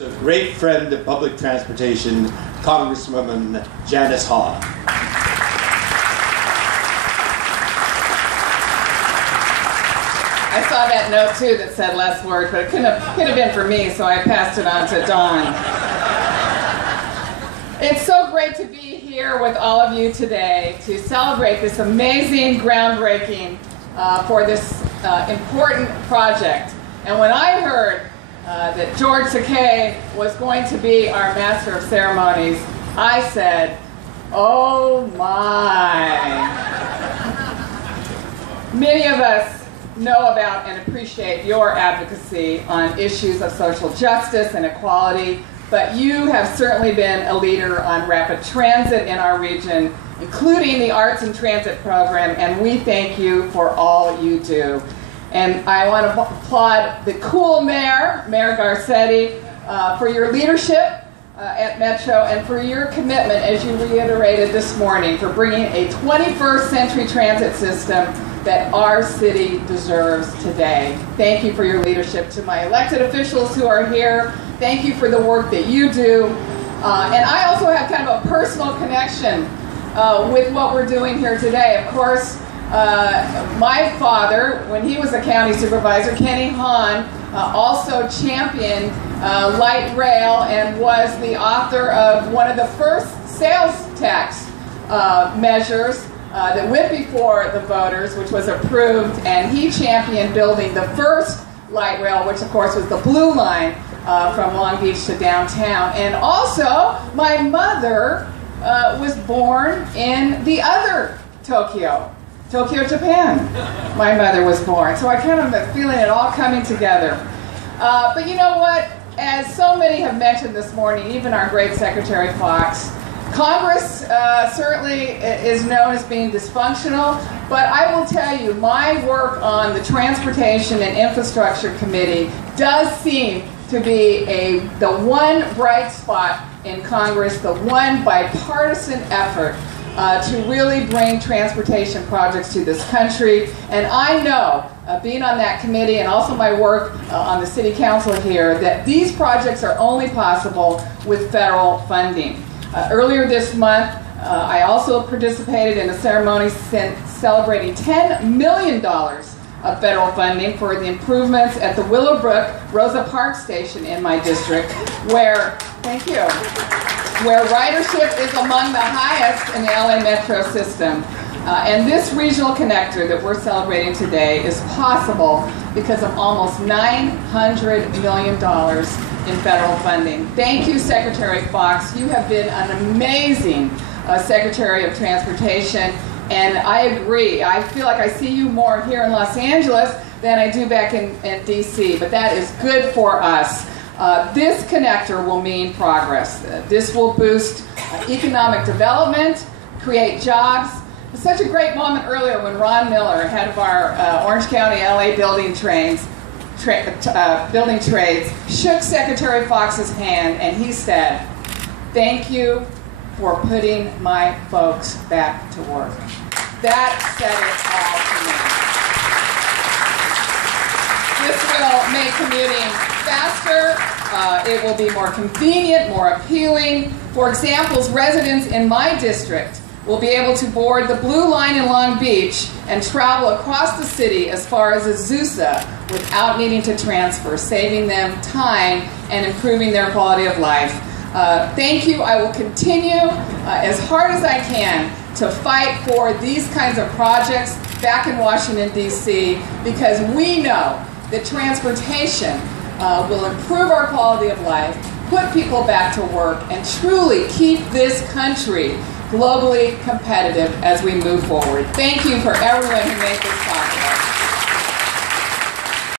A great friend of public transportation, Congresswoman Janice Hahn. I saw that note too that said less words, but it could have been for me, so I passed it on to Dawn. It's so great to be here with all of you today to celebrate this amazing groundbreaking for this important project. And when I heard that George Takei was going to be our Master of Ceremonies, I said, oh my. Many of us know about and appreciate your advocacy on issues of social justice and equality, but you have certainly been a leader on rapid transit in our region, including the Arts and Transit program, and we thank you for all you do. And I want to applaud the cool mayor, Mayor Garcetti, for your leadership at Metro and for your commitment, as you reiterated this morning, for bringing a 21st century transit system that our city deserves today. Thank you for your leadership. To my elected officials who are here, thank you for the work that you do. And I also have kind of a personal connection with what we're doing here today. Of course, my father, when he was a county supervisor, Kenny Hahn, also championed light rail and was the author of one of the first sales tax measures that went before the voters, which was approved, and he championed building the first light rail, which of course was the Blue Line from Long Beach to downtown. And also, my mother was born in the other Tokyo, Japan. My mother was born. So I kind of am feeling it all coming together. But you know what? As so many have mentioned this morning, even our great Secretary Fox, Congress certainly is known as being dysfunctional, but I will tell you, my work on the Transportation and Infrastructure Committee does seem to be the one bright spot in Congress, the one bipartisan effort to really bring transportation projects to this country. And I know, being on that committee and also my work on the City Council here, that these projects are only possible with federal funding. Earlier this month, I also participated in a ceremony celebrating $10 million of federal funding for the improvements at the Willowbrook Rosa Parks station in my district, where, thank you, where ridership is among the highest in the LA Metro system. And this regional connector that we're celebrating today is possible because of almost $900 million in federal funding. Thank you, Secretary Fox. You have been an amazing Secretary of Transportation. And I agree. I feel like I see you more here in Los Angeles than I do back in DC. But that is good for us. This connector will mean progress. This will boost economic development, create jobs. It was such a great moment earlier when Ron Miller, head of our Orange County LA building trades, shook Secretary Fox's hand and he said, "Thank you for putting my folks back to work." That said it all to me. This will make commuting faster. It will be more convenient, more appealing. For example, residents in my district will be able to board the Blue Line in Long Beach and travel across the city as far as Azusa without needing to transfer, saving them time and improving their quality of life. Thank you. I will continue as hard as I can to fight for these kinds of projects back in Washington, D.C., because we know that transportation will improve our quality of life, put people back to work, and truly keep this country globally competitive as we move forward. Thank you for everyone who made this possible.